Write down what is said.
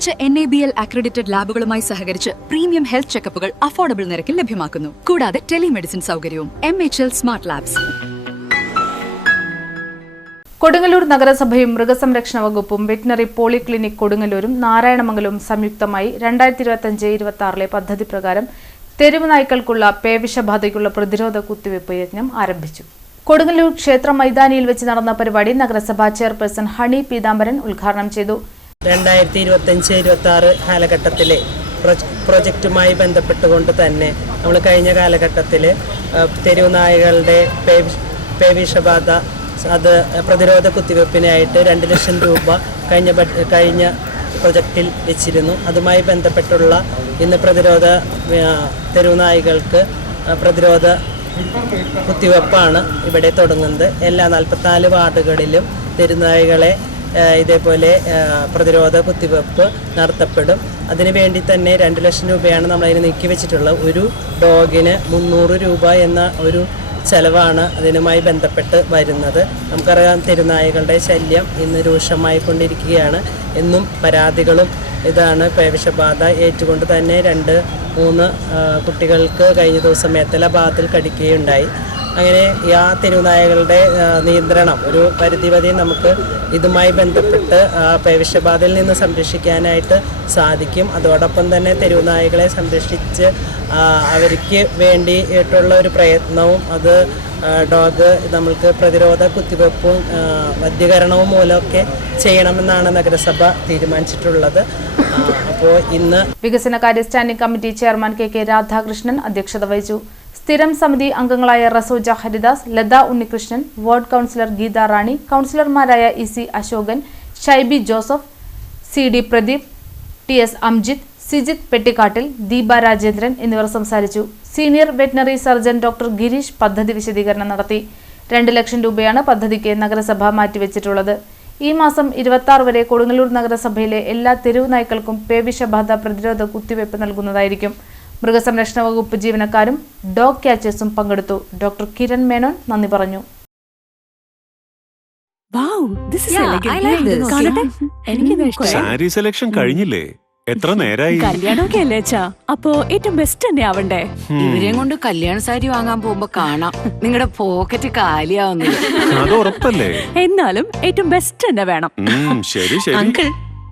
മികച്ച N A B L accredited ലാബുകളുമായി സഹകരിച്ച് premium health ചെക്കപ്പുകൾ affordable നിരക്കിൽ ലഭ്യമാക്കുന്നു. കൂടാതെ ടെലിമെഡിസിൻ സൗകര്യവും M H L smart labs Kodungallur നഗരസഭയും മൃഗസംരക്ഷണ വകുപ്പും വെറ്റിനറി പോളിക്ലിനിക് കൊടുങ്ങല്ലൂരും നാരായണമംഗലവും സംയുക്തമായി രണ്ടായിരത്തി ഇരുപത്തഞ്ച് ഇരുപത്തി ആറിലെ പദ്ധതി പ്രകാരം തെരുവ് നായ്ക്കൾക്കുള്ള പേവിഷബാധയ്ക്കുള്ള പ്രതിരോധ കുത്തിവയ്പ് യജ്ഞം ആരംഭിച്ചു. കൊടുങ്ങല്ലൂർ ക്ഷേത്ര മൈതാനിയിൽ വെച്ച് നടന്ന പരിപാടി നഗരസഭാ ചെയർപേഴ്സൺ ഹണി പീതാംബരൻ ഉദ്ഘാടനം ചെയ്തു. രണ്ടായിരത്തി ഇരുപത്തഞ്ച് ഇരുപത്തി ആറ് കാലഘട്ടത്തിലെ പ്രൊജ- പ്രൊജക്റ്റുമായി ബന്ധപ്പെട്ടുകൊണ്ട് തന്നെ നമ്മൾ കഴിഞ്ഞ കാലഘട്ടത്തിൽ തെരുവ് നായകളുടെ പേവിഷ- പേവിഷബാധ അത് പ്രതിരോധ കുത്തിവയ്പ്പിനായിട്ട് രണ്ട് ലക്ഷം രൂപ കഴിഞ്ഞ കഴിഞ്ഞ പ്രൊജക്റ്റിൽ വെച്ചിരുന്നു. അതുമായി ബന്ധപ്പെട്ടുള്ള ഇന്ന് പ്രതിരോധ ആ, തെരുവ് നായികൾക്ക് പ്രതിരോധ കുത്തിവയ്പ്പാണ് ഇവിടെ തുടങ്ങുന്നത്. എല്ലാ നാൽപ്പത്തിനാല് വാർഡുകളിലും തെരുനായ്കളെ ആ, ഇതേപോലെ പ്രതിരോധ കുത്തിവെപ്പ് നടത്തപ്പെടും. അതിനുവേണ്ടി തന്നെ രണ്ട് ലക്ഷം രൂപയാണ് നമ്മൾ അതിന് നീക്കി വെച്ചിട്ടുള്ളത്. ഒരു ഡോഗിന് മുന്നൂറ് രൂപ എന്ന ഒരു ചെലവാണ് അതിനുമായി ബന്ധപ്പെട്ട് വരുന്നത്. നമുക്കറിയാം തെരുനായകളുടെ ശല്യം ഇന്ന് രൂക്ഷമായി കൊണ്ടിരിക്കുകയാണ് എന്നും പരാതികളും ഇതാണ് പേവിഷബാധ ഏറ്റുകൊണ്ട് തന്നെ രണ്ട് മൂന്ന് കുട്ടികൾക്ക് കഴിഞ്ഞ ദിവസം മേത്തല ഭാഗത്തിൽ കടിക്കുകയുണ്ടായി. അങ്ങനെ ആ തെരുവുനായകളുടെ നിയന്ത്രണം ഒരു പരിധിവരെ നമുക്ക് ഇതുമായി ബന്ധപ്പെട്ട് പേവിഷബാധയിൽ നിന്ന് സംരക്ഷിക്കാനായിട്ട് സാധിക്കും. അതോടൊപ്പം തന്നെ തെരുവുനായകളെ സംരക്ഷിച്ച് അവർക്ക് വേണ്ടിയിട്ടുള്ള ഒരു പ്രയത്നവും അത് ഡോഗ് നമ്മൾക്ക് പ്രതിരോധ കുത്തിവെപ്പും വധ്യകരണവും മൂലമൊക്കെ ചെയ്യണമെന്നാണ് നഗരസഭ തീരുമാനിച്ചിട്ടുള്ളത്. അപ്പോൾ ഇന്ന് വികസനകാര്യ standing committee chairman K K Radhakrishnan അധ്യക്ഷത വഹിച്ചു. സ്ഥിരം സമിതി അംഗങ്ങളായ റസോജ ഹരിദാസ് ലത ഉണ്ണികൃഷ്ണൻ വാർഡ് കൗൺസിലർ ഗീത റാണി കൗൺസിലർമാരായ E C Ashokan Shybi Joseph C D Pradeep T S Amjith Sijith Pettikkattil Deepa Rajendran എന്നിവർ സംസാരിച്ചു. Senior veterinary surgeon doctor Girish പദ്ധതി വിശദീകരണം നടത്തി. രണ്ട് ലക്ഷം രൂപയാണ് പദ്ധതിക്ക് നഗരസഭ മാറ്റിവെച്ചിട്ടുള്ളത്. ഈ മാസം ഇരുപത്തി വരെ കൊടുങ്ങല്ലൂർ നഗരസഭയിലെ എല്ലാ തെരുവ് നായ്ക്കൾക്കും പേവിഷബാധ പ്രതിരോധ കുത്തിവയ്പ് നൽകുന്നതായിരിക്കും. മൃഗസംരക്ഷണ വകുപ്പ് ജീവനക്കാരും ഡോഗ് ക്യാച്ചേഴ്സും പങ്കെടുത്തു. ഡോക്ടർ കിരൺ മേനോൻ നന്ദി പറഞ്ഞു. സാരി സെലക്ഷൻ കഴിഞ്ഞില്ലേ? എത്ര നേരായി? കല്യാണമൊക്കെ അല്ലേ അച്ഛാ? അപ്പോ ഏറ്റവും ബെസ്റ്റ് തന്നെ ആവണ്ടേ? ഇവരെയും കൊണ്ട് കല്യാണ സാരി വാങ്ങാൻ പോകുമ്പോ കാണാം. നിങ്ങളുടെ പോക്കറ്റ് കാലിയാവുന്നത്. അത് ഉറപ്പല്ലേ? എന്നാലും ഏറ്റവും ബെസ്റ്റ് തന്നെ വേണം. ശരി ശരി. അങ്കിൾ